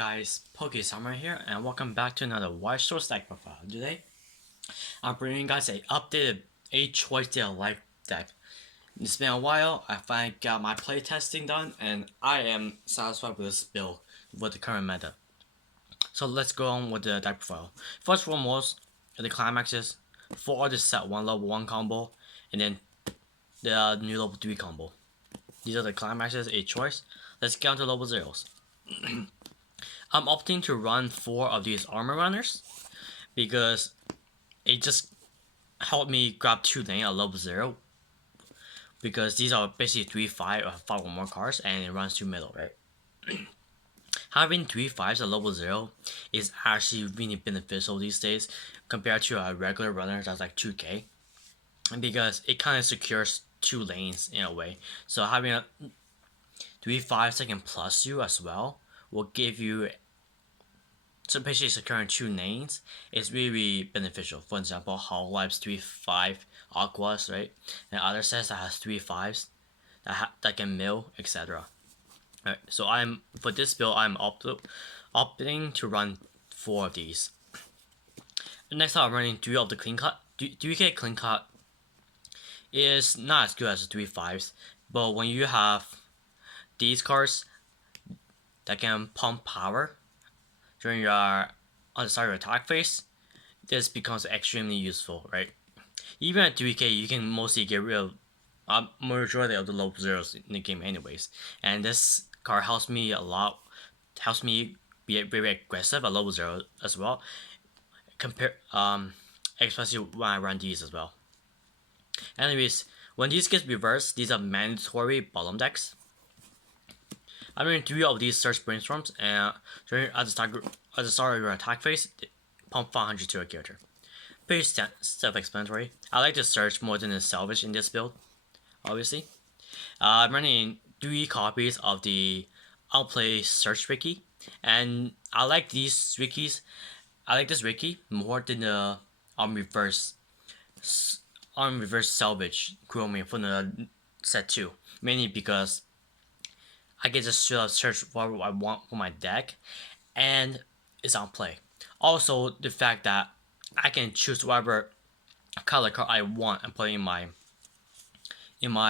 guys, Summer here, and welcome back to another Weiss Schwarz deck profile. Today, I'm bringing you guys a updated 8-choice DAL life deck. It's been a while, I finally got my playtesting done, and I am satisfied with this build with the current meta. So let's go on with the deck profile. First and foremost, the climaxes, 4 artists set 1 level 1 combo, and then the new level 3 combo. These are the climaxes, 8 choice. Let's get on to level 0s. I'm opting to run 4 of these armor runners because it just helped me grab 2 lane at level 0, because these are basically 3-5 or 5 or more cards and it runs to middle, right? Having 3-5s at level 0 is actually really beneficial these days compared to a regular runner that's like 2k, because it kind of secures 2 lanes in a way. So having a 3-5 that can plus you as well will give you, so basically securing 2 lanes is really beneficial. For example, Hololife's 3-5 Aquas, right? And other sets that has 3-5s that can mill, etc. Alright, so for this build I'm opting to run 4 of these. Next up, I'm running 3 of the clean cut. 3k clean cut is not as good as the 3-5s, but when you have these cards that can pump power during your on the start of your attack phase, this becomes extremely useful, right? Even at 3k, you can mostly get rid of majority of the low zeros in the game anyways, and this card helps me a lot, helps me be very aggressive at level 0 as well, especially when I run these as well. Anyways, when these get reversed, these are mandatory bottom decks. I'm running 3 of these Search Brainstorms, and at the start of your attack phase, pump 500 to a character. Pretty self-explanatory. I like to search more than the salvage in this build, obviously. I'm running 3 copies of the Outplay Search Ricky, and I like these Rickies. I like this Ricky more than the reverse salvage Chromie from the set 2, mainly because I can just straight up search whatever I want for my deck, and it's on play. Also, the fact that I can choose whatever color card I want and put in my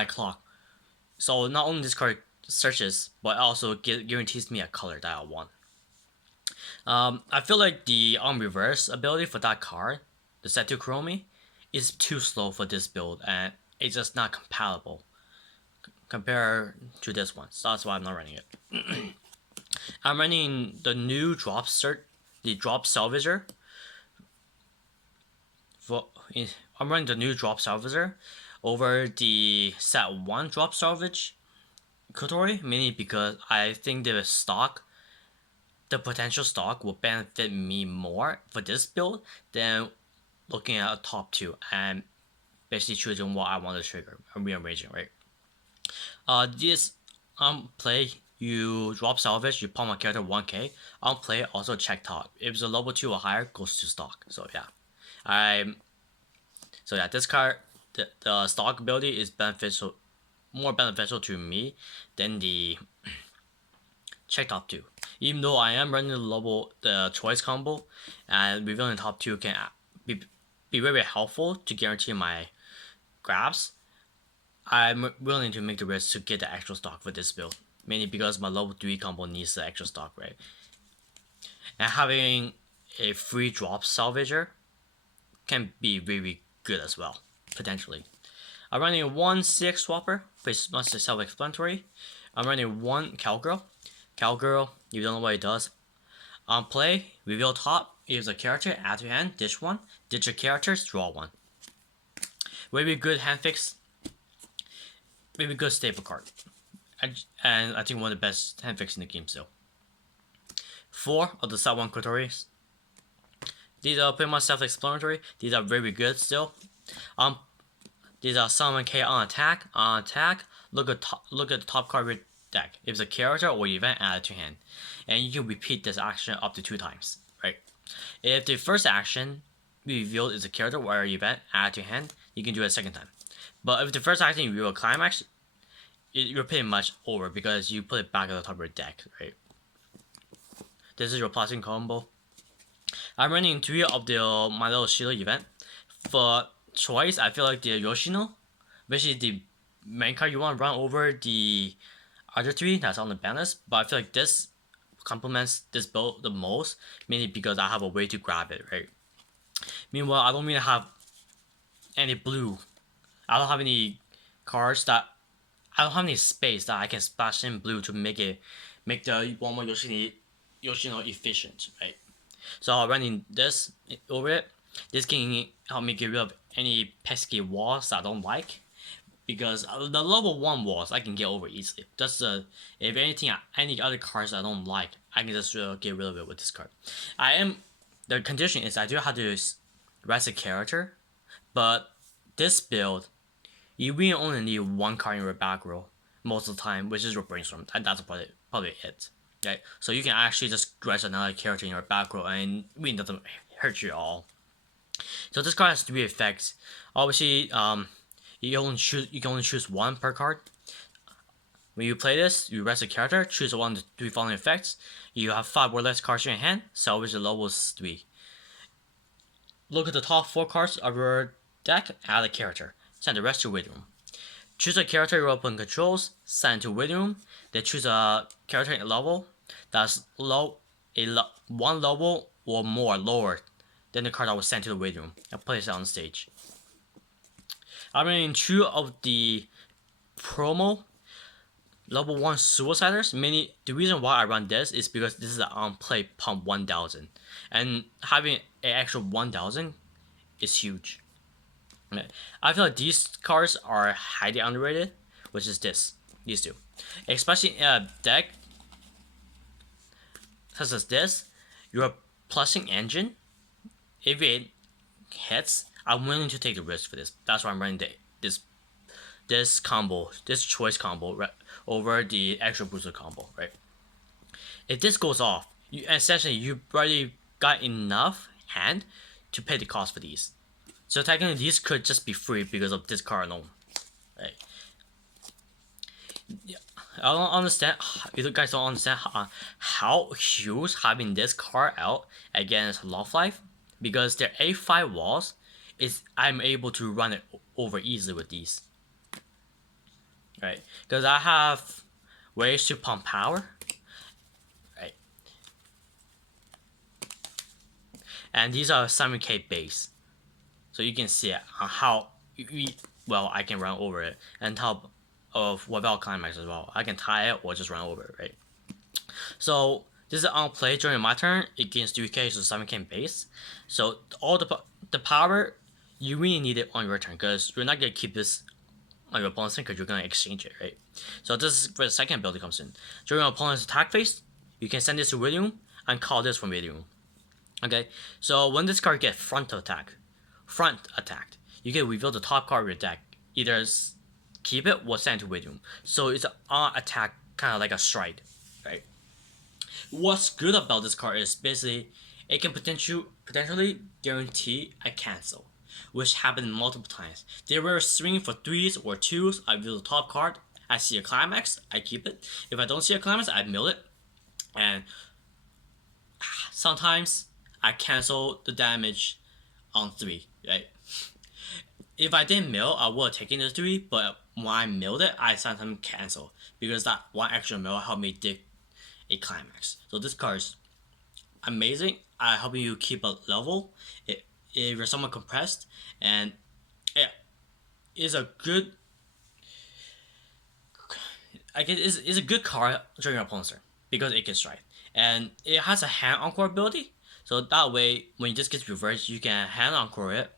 clock. So not only this card searches, but also guarantees me a color that I want. I feel like the reverse ability for that card, the set 2 Chromie, is too slow for this build, and it's just not compatible compared to this one, so that's why I'm not running it. I'm running the new drop salvager. I'm running the new drop salvager over the set 1 drop salvage Kotori, mainly because I think the potential stock will benefit me more for this build than looking at a top 2 and basically choosing what I want to trigger and rearranging, right? This play, you drop salvage, you pump a character 1k. On play, also check top. If it's a level 2 or higher, goes to stock. So yeah, this card, the stock ability is more beneficial to me than the check top 2. Even though I am running the choice combo, and revealing top 2 can be very helpful to guarantee my grabs, I'm willing to make the risk to get the extra stock for this build, mainly because my level 3 combo needs the extra stock, right? And having a free drop salvager can be really good as well, potentially. I'm running a 1-6 swapper, which is much self-explanatory. I'm running 1 Cowgirl. Cowgirl, you don't know what it does. On play, reveal top, if a character, add to hand, ditch 1. Ditch your characters, draw 1. Very good hand fix. Maybe good staple card, and I think one of the best hand fix in the game still. 4 of the set 1 Kotoris. These are pretty much self-explanatory. These are very good still. These are summon K on attack. On attack, look at the top card of your deck. If it's a character or event, add it to hand, and you can repeat this action up to 2 times, right? If the first action revealed is a character or event, add it to hand, you can do it a second time. But if the first action you reveal a climax, you're pretty much over because you put it back at the top of your deck, right? This is your plastic combo. I'm running 3 of the my little Shield event. For choice, I feel like the Yoshino, which is the main card you want to run over the other 3 that's on the ban list, but I feel like this complements this build the most, mainly because I have a way to grab it, right? Meanwhile, I don't really have any blue. I don't have any cards that I don't have any space that I can splash in blue to make the one more Yoshino efficient, right? So running this over it, this can help me get rid of any pesky walls that I don't like, because the level 1 walls I can get over easily. Just if anything, any other cards I don't like, I can just get rid of it with this card. The condition is I do have to rest a character, but this build, you really only need 1 card in your back row most of the time, which is your brainstorm, and that's probably it. Right? So you can actually just rest another character in your back row and it really doesn't hurt you at all. So this card has 3 effects. Obviously, you can only choose 1 per card. When you play this, you rest a character, choose one of the 3 following effects. You have 5 or less cards in your hand, salvage the levels 3. Look at the top 4 cards of your deck, add a character. Send the rest to waiting room. Choose a character your opponent controls, send to waiting room. Then choose a character in a level that's one level or more lower than the card I was sent to the waiting room, and place it on stage. I'm running 2 of the promo level 1 Suiciders. The reason why I run this is because this is an on-play pump 1000, and having an extra 1000 is huge. I feel like these cards are highly underrated, which is these 2. Especially in a deck such as this, your plussing engine, if it hits, I'm willing to take the risk for this. That's why I'm running this combo, this choice combo, right, over the extra booster combo, right? If this goes off, you already got enough hand to pay the cost for these. So technically, these could just be free because of this card alone, right? I don't understand. You guys don't understand how huge having this card out against Love Life, because their A5 walls I'm able to run it over easily with these, right? Because I have ways to pump power, right? And these are 7k base, so you can see how well I can run over it, and top of without climax as well. I can tie it or just run over it, right? So this is on play during my turn. It gains 3k, so 7k base. So all the power, you really need it on your turn, because you're not gonna keep this on your opponent's turn because you're gonna exchange it, right? So this is where the second ability comes in. During your opponent's attack phase, you can send this to waiting room and call this from waiting room. Okay, so when this card gets front attacked, you can reveal the top card of your deck. Either keep it or send to waiting room. So it's an on attack, kind of like a stride, right? What's good about this card is basically it can potentially guarantee a cancel, which happened multiple times. They were swinging for 3s or 2s. I reveal the top card. I see a climax, I keep it. If I don't see a climax, I mill it. And sometimes I cancel the damage on 3, right? If I didn't mill, I would have taken the 3, but when I milled it, I sometimes cancel, because that one extra mill helped me dig a climax. So this card is amazing. I help you keep a level if you're somewhat compressed, and it is a good. I guess it's a good card during your opponent's turn because it can strike, and it has a hand encore ability. So that way, when this gets reversed, you can hand encore it,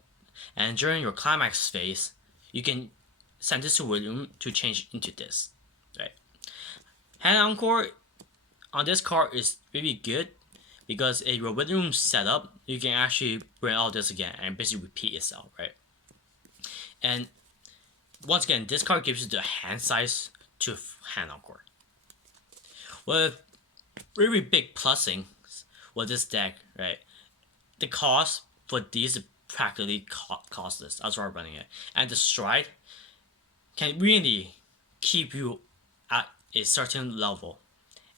and during your climax phase, you can send this to William to change into this, right? Hand encore on this card is really good because if your waiting room setup, you can actually bring out this again and basically repeat itself, right? And once again, this card gives you the hand size to hand encore. With really big plussing with this deck, right? The cost for these is practically costless. That's why I'm running it. And the stride can really keep you at a certain level.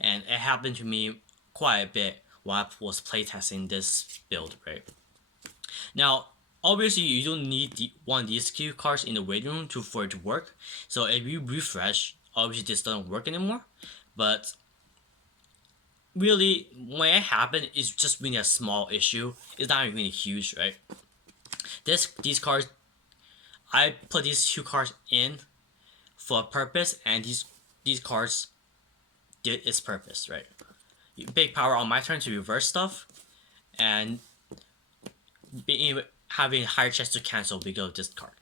And it happened to me quite a bit while I was playtesting this build, right? Now, obviously, you don't need one of these cue cards in the waiting room for it to work. So if you refresh, obviously this doesn't work anymore. But really, when it happened, it's just really a small issue. It's not really huge, right? These cards, I put these two cards in for a purpose, and these cards did its purpose, right? Big power on my turn to reverse stuff, and having a higher chance to cancel because of this card.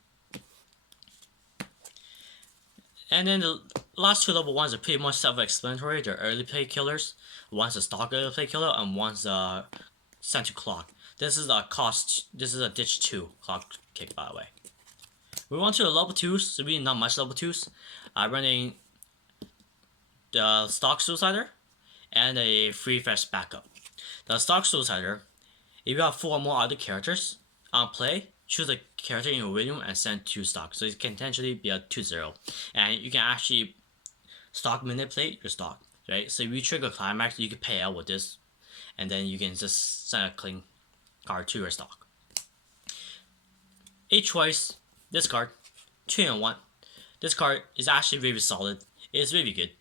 And then the last two level ones are pretty much self-explanatory. They're early play killers. One's a stock early play killer, and one's a sent to clock. This is a cost. This is a ditch 2 clock kick, by the way. We want to the level 2s, so really not much level 2s. Running the stock suicider and a free fresh backup. The stock suicider, if you have 4 or more other characters on play, choose a character in your waiting room and send 2 stock. So it can potentially be a 2-0. And you can actually stock manipulate your stock, right? So if you trigger climax, you can pay out with this, and then you can just send a clean card to your stock. 8 choice, this card, 2-in-1. This card is actually really solid. It's really good.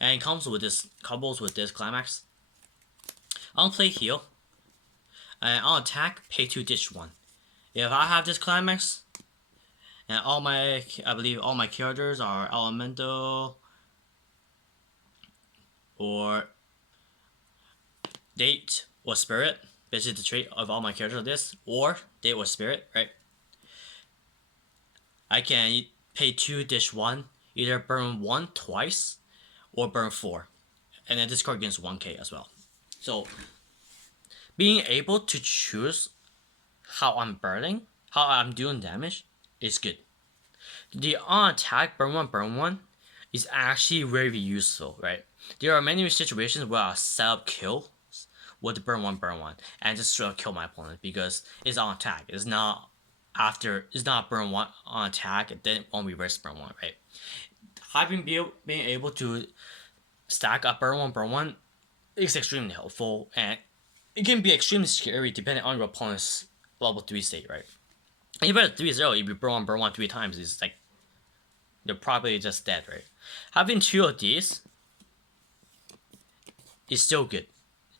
And it comes with this, couples with this climax. On play heal. And on attack, pay 2 ditch 1. If I have this climax, and I believe all my characters are elemental or date or spirit, basically the trait of all my characters are this, or date or spirit, right? I can pay 2 dish 1, either burn 1 twice or burn 4, and then this card gains 1k as well. So being able to choose how I'm burning, how I'm doing damage, is good. The on attack burn 1 is actually very useful, right? There are many situations where I'll set up kills with burn 1 and just straight up kill my opponent because it's on attack. It's not burn 1 on attack and then on reverse burn 1, right? Being able to stack up burn 1 is extremely helpful, and it can be extremely scary depending on your opponent's level 3 state, right? And even at 3-0, if you burn 1 3 times, it's like you're probably just dead, right? Having 2 of these is still good,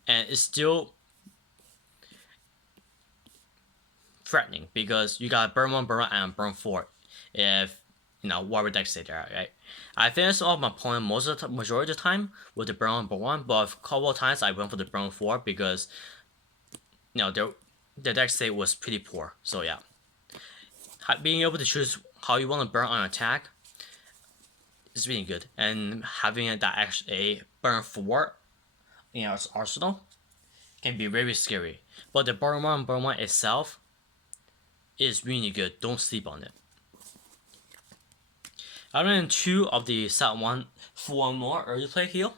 and it's still threatening because you got burn 1 and burn 4 if whatever deck state there, right? I finished off my opponent majority of the time with the burn 1, but a couple of times I went for the burn 4 because the deck state was pretty poor. So yeah, being able to choose how you want to burn on attack is really good, and having that actually burn 4 in our arsenal can be very scary. But the burn 1 itself is really good. Don't sleep on it. I'm running 2 of the set 1 for more early play heal.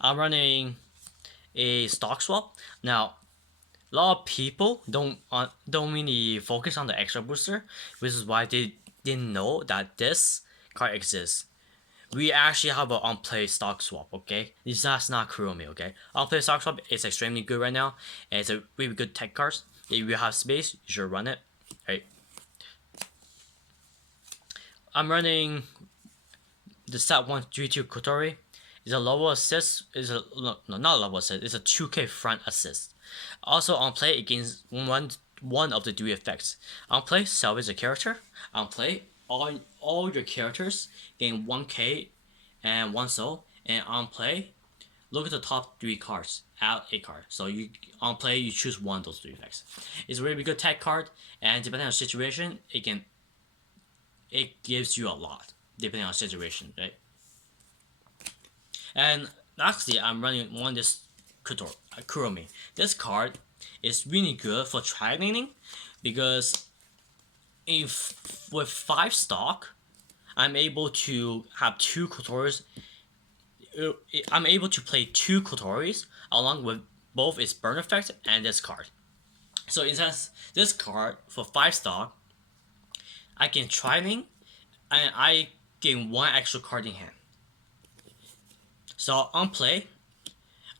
I'm running a stock swap. Now, a lot of people don't really focus on the extra booster, which is why they didn't know that this card exists. We actually have an on-play stock swap, okay? It's not Kuromi, okay? On-play stock swap is extremely good right now, and it's a really good tech card. If you have space, you should run it, right? I'm running the set 1 G2 Kotori. It's a level assist. No, not a level assist. It's a 2k front assist. Also on play, it gains one of the 3 effects. On play, salvage a character. On play, all your characters gain 1k and 1 soul. And on play, look at the top 3 cards. Add a card. So on play, you choose one of those 3 effects. It's a really good tech card, and depending on the situation, it gives you a lot depending on the situation, right? And lastly, I'm running this Kuromi. This card is really good for tri-laning because with 5 stock, I'm able to have 2 Kotoris. I'm able to play 2 Kotoris along with both its burn effect and this card. So it says this card for 5 stock, I can tri-lane and I gain 1 extra card in hand. So on play,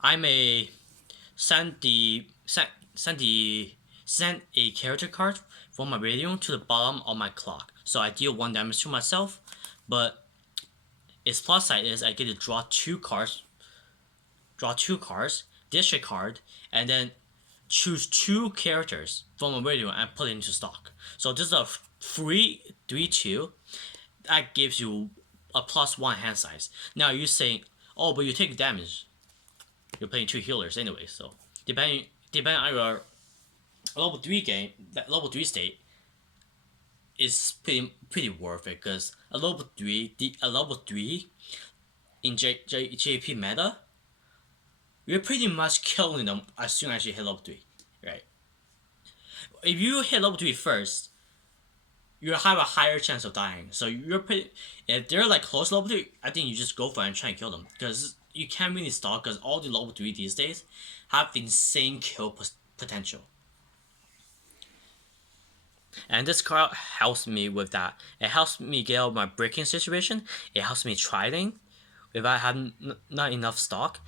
I may send a character card from my radio to the bottom of my clock. So I deal 1 damage to myself, but its plus side is I get to draw two cards, dish a card, and then choose 2 characters from a radio and put it into stock. So this is a free 3/2 that gives you a +1 hand size. Now you're saying, oh, but you take damage. You're playing 2 healers anyway, so depending on your level 3 game, that level 3 state is pretty worth it, because a level 3 in JP meta, you're pretty much killing them as soon as you hit level 3, right? If you hit level 3 first, you have a higher chance of dying. So if they're like close to level 3, I think you just go for it and try and kill them, because you can't really stalk, because all the level 3 these days have the insane kill potential. And this card helps me with that. It helps me get out of my breaking situation. It helps me trading without having not enough stock,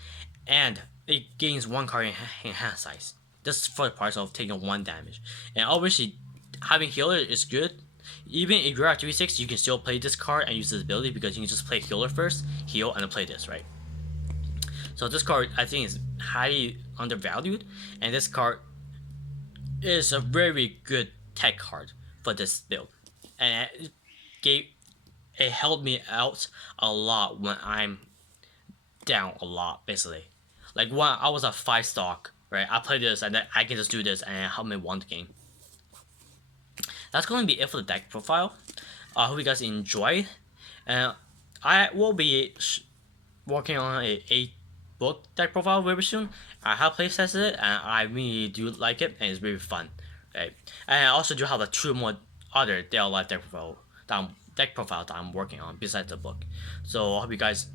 and it gains 1 card in hand size. This is for the parts of taking 1 damage. And obviously, having healer is good. Even if you're at 3/6, you can still play this card and use this ability, because you can just play healer first, heal, and then play this, right? So this card, I think, is highly undervalued, and this card is a very good tech card for this build, and it helped me out a lot when I'm down a lot, basically. Like when I was at 5 stock, right? I play this and then I can just do this and help me win the game. That's going to be it for the deck profile. I hope you guys enjoyed, and I will be working on a 8-book deck profile very soon. I have play tested it and I really do like it, and it's really fun, right? And I also do have a 2 more other DAL live deck profile that I'm working on besides the book. So I hope you guys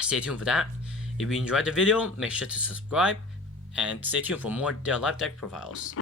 stay tuned for that. If you enjoyed the video, make sure to subscribe and stay tuned for more DAL live deck profiles.